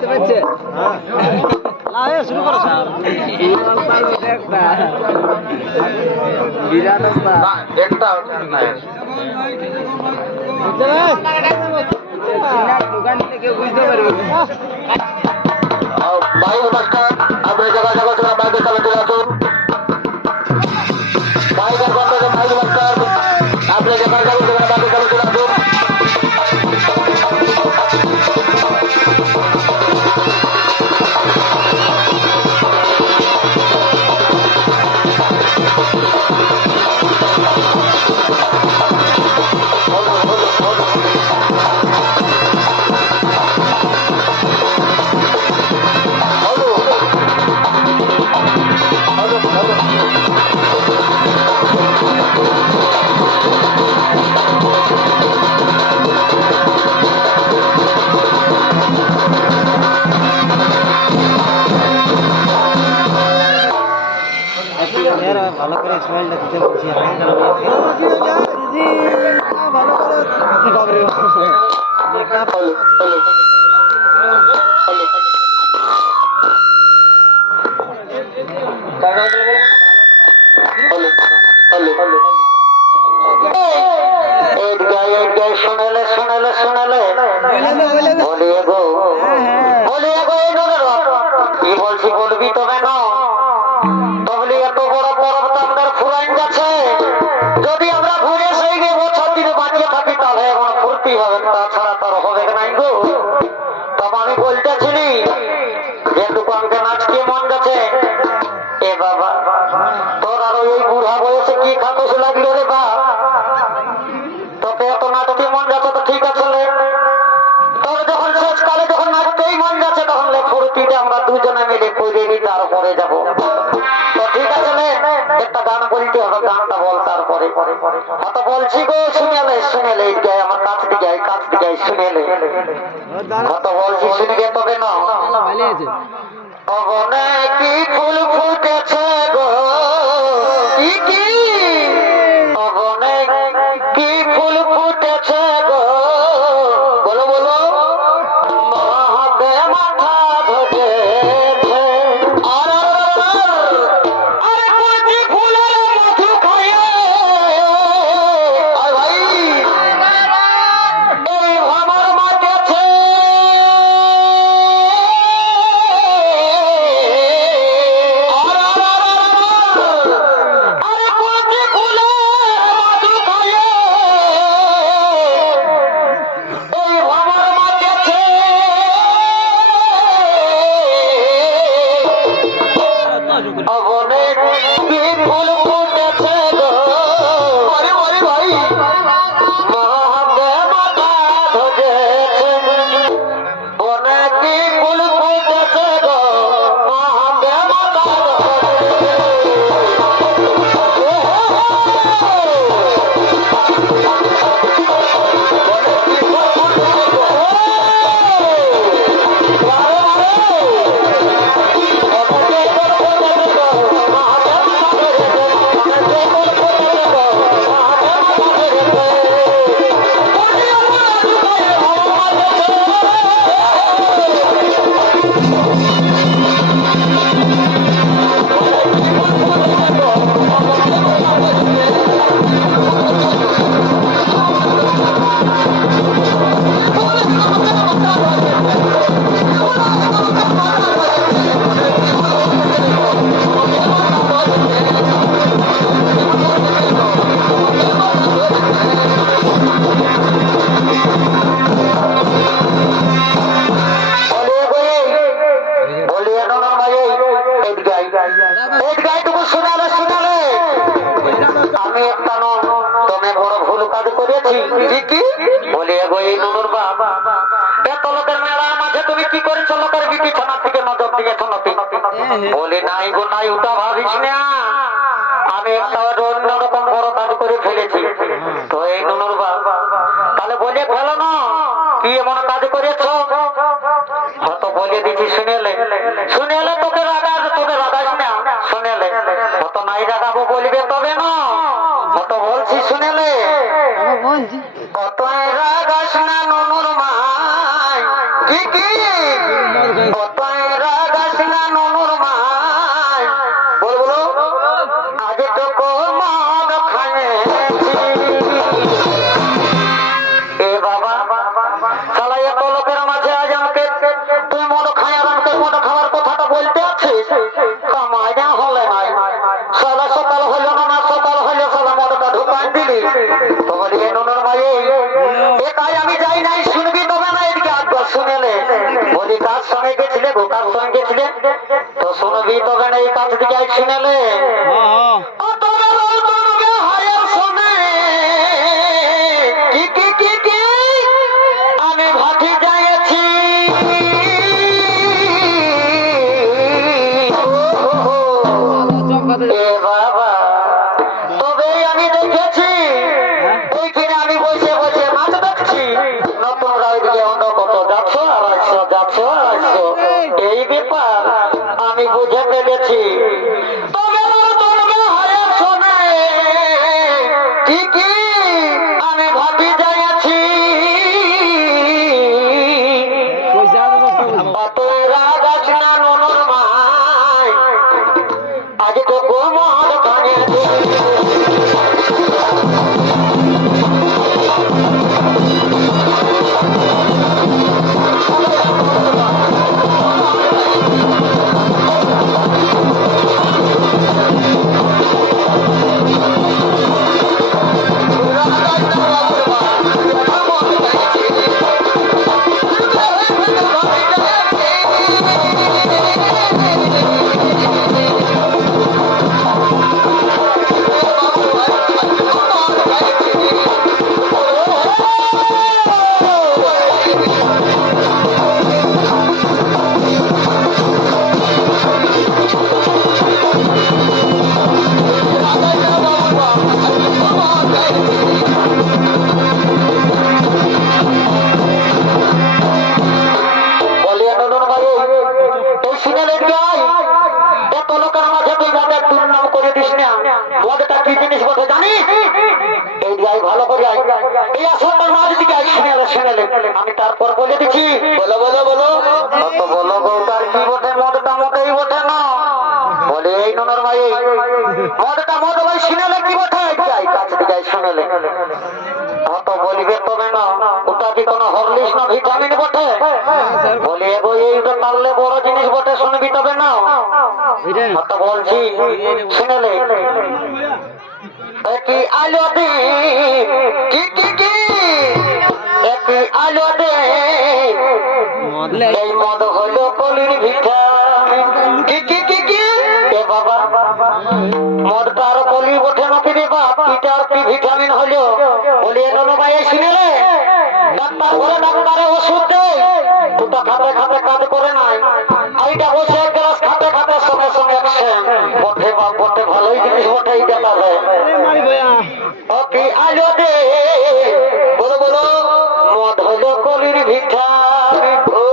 বুঝতে পারছে শুরু করো বিরাট দোকান থেকে বুঝতে পারবে ভাই নমস্কার, আপনি জায়গা জায়গা থেকে বাইকে চালে চলে আসুন। বাইকের কন্ট্রাক্টর ভাই নমস্কার, আপনি জায়গা জায়গা থেকে বাইকে চালে চলে আসুন। ভালো করে স্মাইলটা দিতে বলছি ভালো করে শুনেলে শুনেলে শুনেলে বলিয়ে গো বলিয়ে গো কি বলছি বলবি তবে না তবলি এত বড় পর্বত আমাদের ফুরাইন গেছে যদি আমরা ঘুরে সেই গিয়ে বছর দিনে বাঁচিয়ে থাকি তাহলে এমন ফুর্তি হবে তাছাড়া তার হবে নাই গো তবে আমি বলতেছিলি যে দোকানকে নাচকে মন গেছে এ বাবা তোর আরো এই বুড়া বয়সে কি খাতস লাগলো রে বা তোকে এত নাচতে মন যাচ্ছে তো ঠিক আছে তবে যখন শেষকালে যখন নাচতেই মন যাচ্ছে তখন ফুর্তিতে আমরা দুজনে মিলে করে নি তারপরে যাবো তো ঠিক আছে একটা গান বলতে হবে গানটা বল তারপরে অত বলছি গো শুনেলে শুনেলে আমার কাছ দিকে শুনেলে কত বলছি শুনে গে তবে না অবনে কি ফুল ফুটেছে গো কি অবনে কি ফুল ফুটেছে গো বলো বলো মহাতে মাথা ধরে আমি একটা তুমি বড় ভুল কাজ করেছি বলিয়ে গো এই নুনুর বাবা এত লোকের মেলার মাঝে তুমি কি করেছো লোকের বিটি ছানা থেকে নজর দিয়েছো নাকি বলি নাই গো নাই ওটা ভাবিস না আমি একটা অন্যরকম বড় কাজ করে ফেলেছি তো এই নুনুর বাবা তাহলে বলে ফেলো না কি এমন কাজ করেছো হয়তো বলে দিচ্ছি শুনেলে তোকে রাগাস না শুনেলে হত নাই রাগাবো বলবে তবে না হত বলছি শুনেলে অত রাগাস না নুনুর মাই কি কি অতই রাগাস না নুনুর মাই বল বলো আজ তো মদ খাইছি এ বাবা শালা এত লোকের মাঝে আজ আমাকে তুই মদ খাই আর আমাকে মদ খাওয়ার কথাটা বলতে আছিস কামাই না হলে নাই শালা সকাল হইল না সকাল হইলে শালা মদটা ঢুকাই দিলি তো বলি এ নুনুর মাই এ তাই আমি যাই নাই শুনবি তবে না এদিকে একবার শুনেলে বলি কার সঙ্গে গেছিলে গো কার সঙ্গে গেছিলে তো শুনবি তবে না এই কাজ দিকে আজ শুনেলে কি কি কি কি আমি ভাটি যাইছি এ বাবা তবে আমি দেখেছি ওইখানে আমি বসে বসে মাছ দেখছি নতুন রাইদিকে অন্য কত যাচ্ছ আর আসছো যাচ্ছ আর আসছো এই ব্যাপার আমি বুঝে ফেলেছি তবে কি কি আমি ভাবি যাইছি অতই রাগাস না নুনুর মাই আজ তো মদ খাইছি আমি তারপর বলে দিচ্ছি বলো বলো বলো তো বলো গো তার কি বটে মদটা মোটেই বটে না বলে এই নুনুর ভাই মদটা মদ ভাই শুনেলে কি বটে যাই কাছ দিকে শুনেলে তো বলিবে তবে না ওটা কি কোনো হরলিক্স না ভিটামিন বটে বলি এগো এইটা পারলে বড় জিনিস বটে শুনবি তবে না তো বলছি শুনেলে কি আলো দি কি কি কি একটি আলো দে এই মদ হলো কলির ভিটামিন কি কি কি কি এ বাবা মদটা আরো কলি ওঠে নাকি রে বাপ এটা আর কি ভিটামিন হলো বলি এনো ভাই শুনে রে ডাক্তার বলে ডাক্তারে ওষুধ দেয় ওটা খাতে খাতে কাজ করে নাই এইটা বসে এক গ্লাস খাতে খাতে সঙ্গে সঙ্গে অ্যাকশন বটে বাপ বটে ভালোই জিনিস বটে এইটা পাবে ওকে আলো দে বলো বলো মদ হলো কলির ভিটামিন ও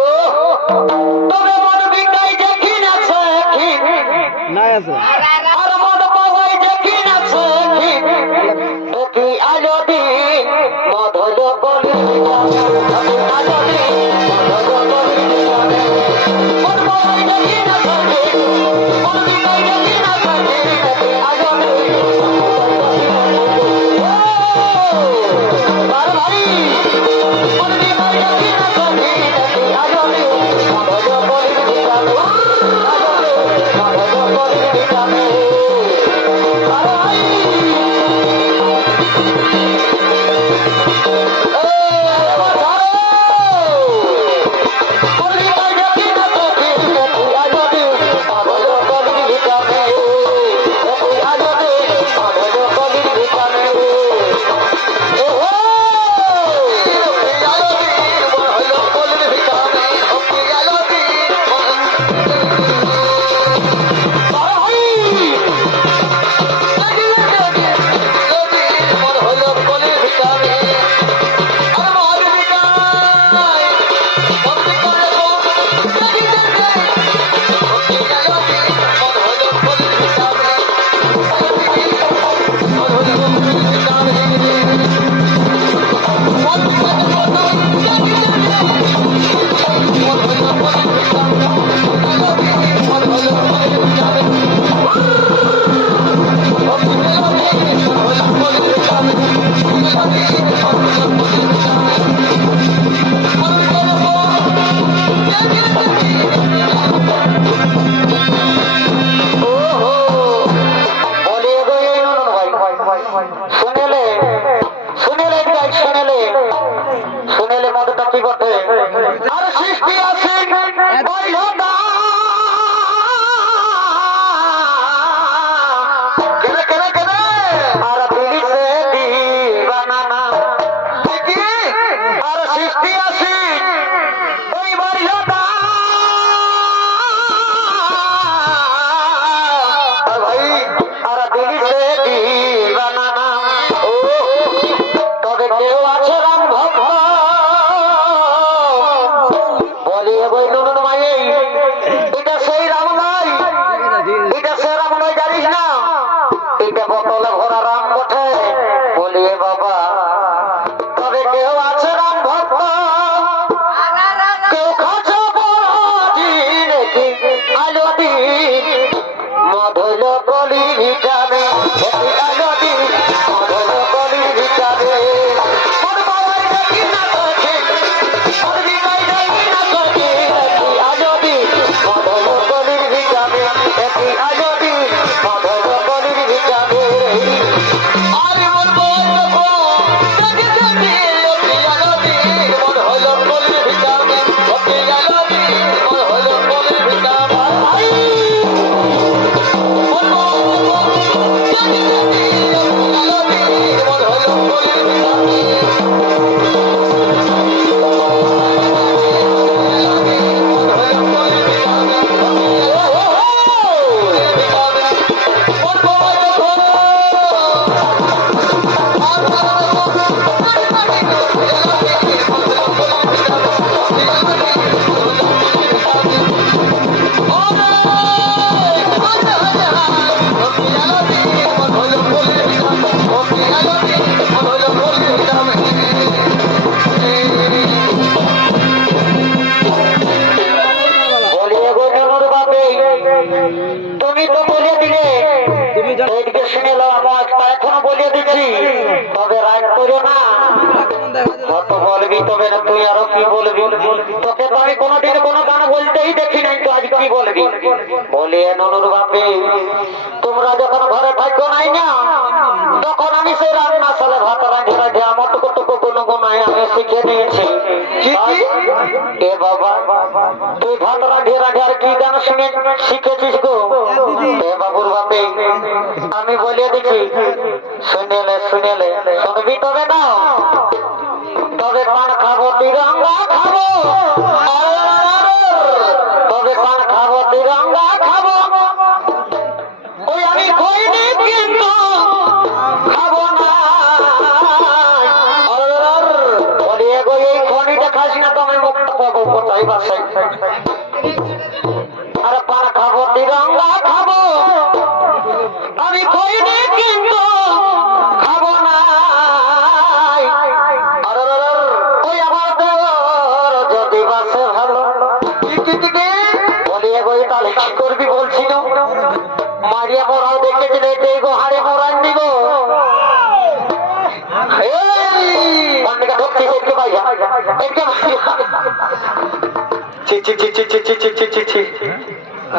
তবে মদ বিকাই যে কিন আছে কিন নাই আছে আর মদ পাওয়াই যে কিন আছে কিন ওকে আলো দে মদ হলো কলির ভিটামিন আলো দে মদ হলো কলির ভিটামিন মদ পাওয়াই যে কিন আছে কিন মদ বিকাই যে কিন আছে কিন আলো দে এইদিকে শুনে লো, আমি একটা এখনো বলিয়ে দিচ্ছি, তবে রাগ করো না। কত বলবি তবে না, তুই আরো কি বলবি? তোকে তো আমি কোনোদিন কোনো গান বলতেই দেখি নাই, তো আজ কি বলবি? বলি ননুর বাপে, তোমরা যখন ঘরে থাকো নাই না, তখন আমি সেই রান্না সালে ভাত রাঁধে রাঁধে আমার টুকু টুকু কোনো গুনায় আমি শিখে নিয়েছি। এ বাবা, তুই ভাত রাঁধে রাঁধে আর কি গান শুনে শিখেছিস গো? এ বাবুর বাপে, আমি বলিয়ে দিচ্ছি, শুনেলে শুনবি তবে না। তবে পান খাবো তিরঙ্গা খাবো, তবে পান খাবো তিরঙ্গা খাবো, ওই আমি খইনি কিন্তু খাবো না। বলিয়ে গো, এই খনিটা খাস না তো আমি মুক্ত পাবো কোথায় বাসায়? আরে পান খাবো তিরঙ্গা খাবো, আমি খইনি কিন্তু খাবো না। ওই আমার দেওর যদি বাসে ভালো, বলিয়ে গো তাহলে কি করবি বলছি না? মারিয়া মোড়াও দেখেছিলে, এই গো হাড়ে মোড়ান দিব।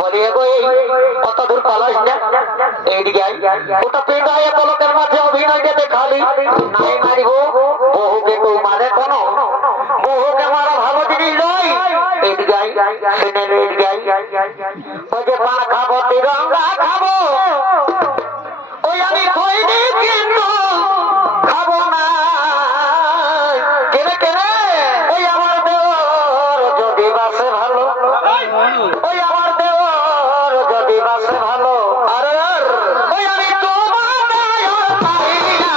বলিয়ে গো, কত দূর পালাস না, এইদিকে ওটা পেটা এত লোকের মাঝে অভিনয় দেবে খালি নাই মারিব। বহুকে তুই মানে কোনো বহুকে মারা ভালো জিনিস নয়। এইদিকে এইদিকে ওই যে পান খাবো তিরঙ্গা খাবো, ওই আমি খইনি কিন্তু খাবো না। কেনে কেনে ওই আমার দেওর যদি বাসে ভালো, ওই আমার দেওর যদি বাসে ভালো, আর ওই আমি তোমার দয়ার পাই না।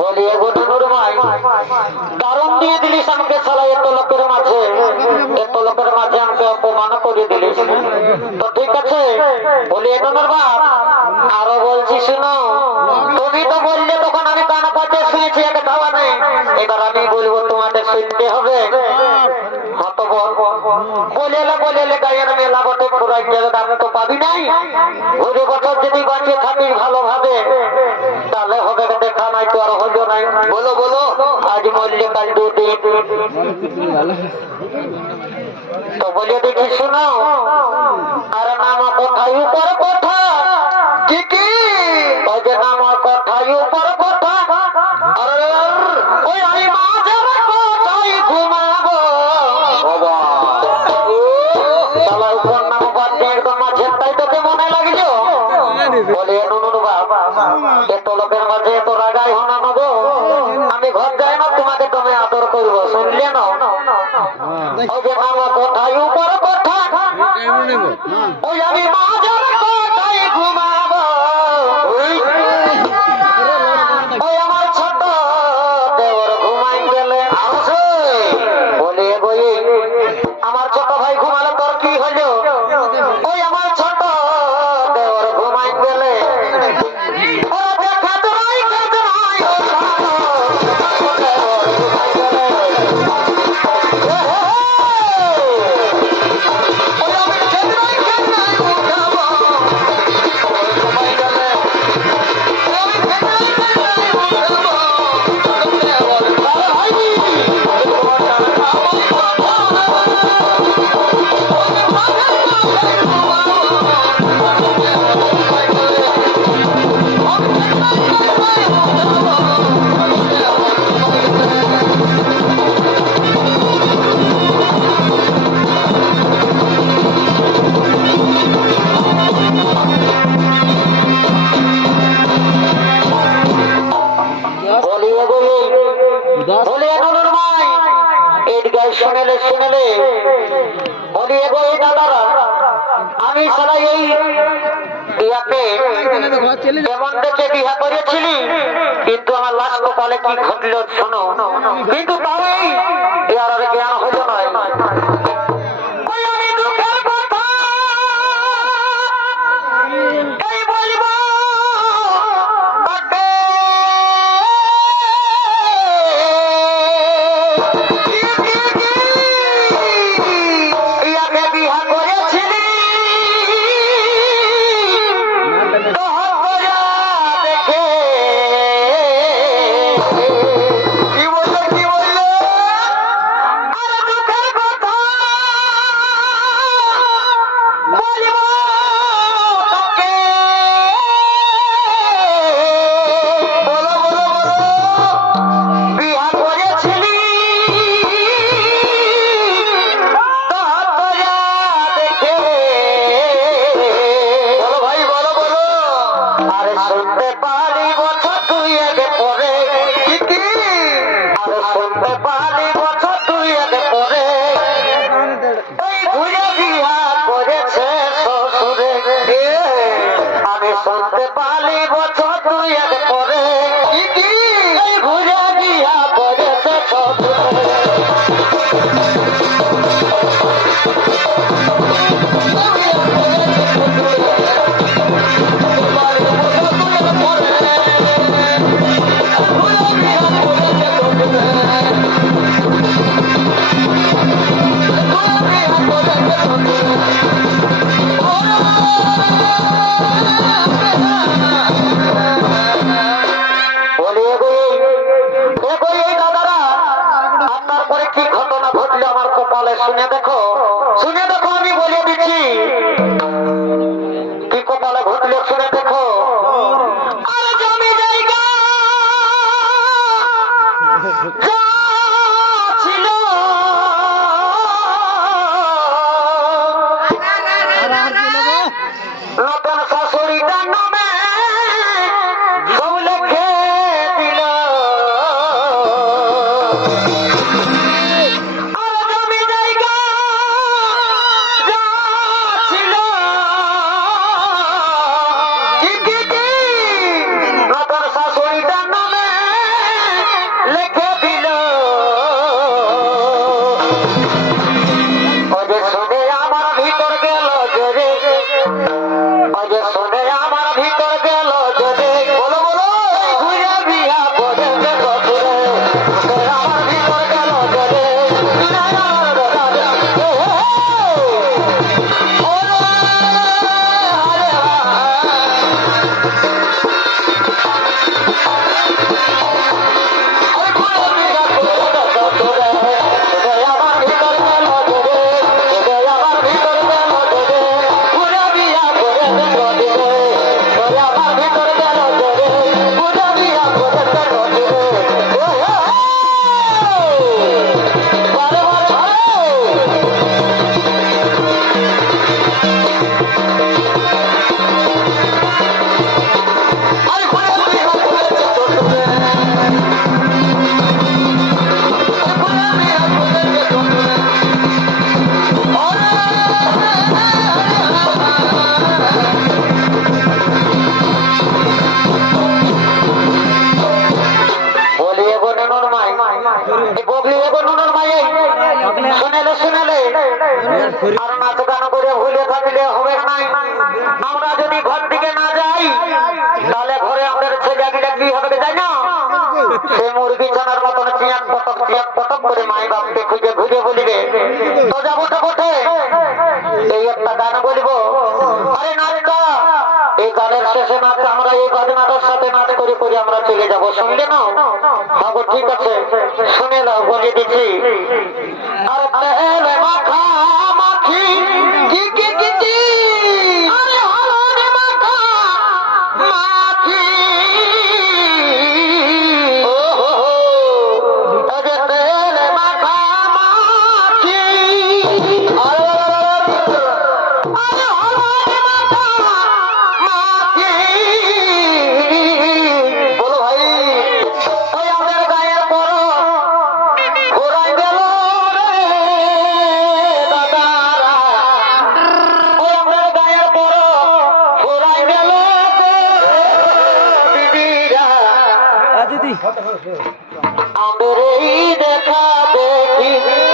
বলিয়ে গো নুর ভাই, দারুণ দিয়ে দিলিস আমাকে ছাড়া, এত লোকের মাঝে আমাকে অপমান করে দিলিস। তো ঠিক আছে, বলিয়ে নুর বাপ, আরো বলছি শুনো। তুমি তো বললে তখন আমি কানা পাতে শুনেছি, এটা খাওয়া নেই। এবার আমি বলবো, তোমাদের শুনতে হবে। বলেলে গায়ের মেলা বটে, ঘোরাই যাবে, আমি তো পাবি নাই। ঘুরে বছর যদি বাঁচিয়ে থাকিস ভালোভাবে, তাহলে হবে দেখা নাই, তো আর হলো নাই। বলো বলো, আজ মরলে কাল দুদিন। তো বলে দেখি শুনো, আর নামা কোথায় উপর কোথা, কি কি ওই যে নামা কোথায় উপর কোথা, আর ওই আমি মাঝের কোথায় ঘুমাবো। শালা উপর নাম বাদ দিয়ে একদম মাঝের তাই তোকে মনে লাগলো। বলে নুনুর বাবা, এত লোকের মাঝে এত রাগাই হনা নেবো, আমি ঘর যাই না, তোমাকে তুমি আদর করবো, শুনলে না? ওই যে নামা কোথায় উপর কোথা, ওই আমি মাঝের কোথায় ঘুমাবো। ওই আমার ছোট দেওর ঘুমাই গেলে আসে। বলে বই, আমার ছোট ভাই ঘুমালে তোর কি হলো? ওই আমার ছোট দেওর ঘুমাই গেলে শুনেলে বলি এগো এই দাদারা, আমি সারা এই বিয়াকে কেমন দেখে বিয়া করেছিলি কপালে কি ঘটলো শোনো, কিন্তু তাও এই আর জ্ঞান হইল নয়। ওই আমি দুঃখের কথা এই বলবো কাকে, ইয়াকে বিহা করেছিলি দহরা দেখে। কি বললো কি বললো? আরে দুঃখের কথা বলবো কাকে, বলো বলো বলো, বিহা করেছিলি দহরা দেখে। বলো ভাই বলো বলো। আরে শুনতে পারি বছর দুই আগে পরে, কি আরে শুনতে পারি বছর দুই আগে পরে ওই ঘুরে বিহা করেছে শ্বশুরে। আমি শুনতে পারি বছর দুই আগে পরে এই ঘুরে বিহা করেছে শ্বশুরে। বলি এগোই এই দাদারা, আপনার পরে কি ঘটনা ঘটলো আমার কপালে শুনে দেখো, শুনে দেখো, আমি বলে দিচ্ছি কি কপালে ঘটলো শুনে দেখো। আরে জমি জায়গা যা ছিল নতুন শাশুড়িটার নামে সব লেখে দিল। আর জমি জায়গা যা ছিল কি নতুন শাশুড়িটার নামে লেখে দিল। ওই যে শুনে আমার ভিতর গেল জোরে, ওই যে শুনে আমার ভিতর গেল জোরে। বলো বলো, ঘুরে বিয়া করেছে শ্বশুরে। শুনে আমার ভিতর গেল জোরে, শুনে আমার গলা জোরে। ওরে আরে ওই ঘুরে বিয়া করেছে শ্বশুরে। শুনে আমার ভিতর গেল জোরে, শুনে আমার ভিতর গেল জোরে। ঘুরে বিয়া করেছে শ্বশুরে। শুনে আমার ভিতর গেল জোরে, ঘুরে বিয়া করেছে শ্বশুরে। বারে বারে আরে ঘুরে বিয়া করেছে শ্বশুরে। ঘুরে বিয়া করেছে শ্বশুরে। বলি এগো নুনুর মাই, বগলি এগো নুনুর মাই, শুনেলে শুনেলে আর নাচ গান করে ভুলে থাকলে হবে নাই। আমরা যদি ঘর থেকে না যাই তাহলে ঘরে আমাদের ছেলেগুলা কি হবে যাই না, সে মুরগি ছানার মতন চিয়াক পটক করে মাই বাপকে খুঁজে ঘুরে বলিবে তো যাবো তো কোঠে। এই একটা গান বলবো, আরে নাচটা এই গানের শেষে নাচ আমরা এই বাজনাটার সাথে নাচ করে করে আমরা চলে যাবো, শুনলে না? হ্যাঁ গো, ঠিক আছে, শুনে নাও, বলে দিচ্ছি। আরে তেল মাখা মাখি কি কি কি কি, আরে হলুদ মাখা মাখি, ও হো হো, আরে তেল মাখা মাখি, আরে হলুদ মাখা মাখি। বলো ভাই, ওই আমাদের গায়ের বড় ঘোরাই গেল রে দাদারা, ওই দিদি আমাদের এই দেখা দেখি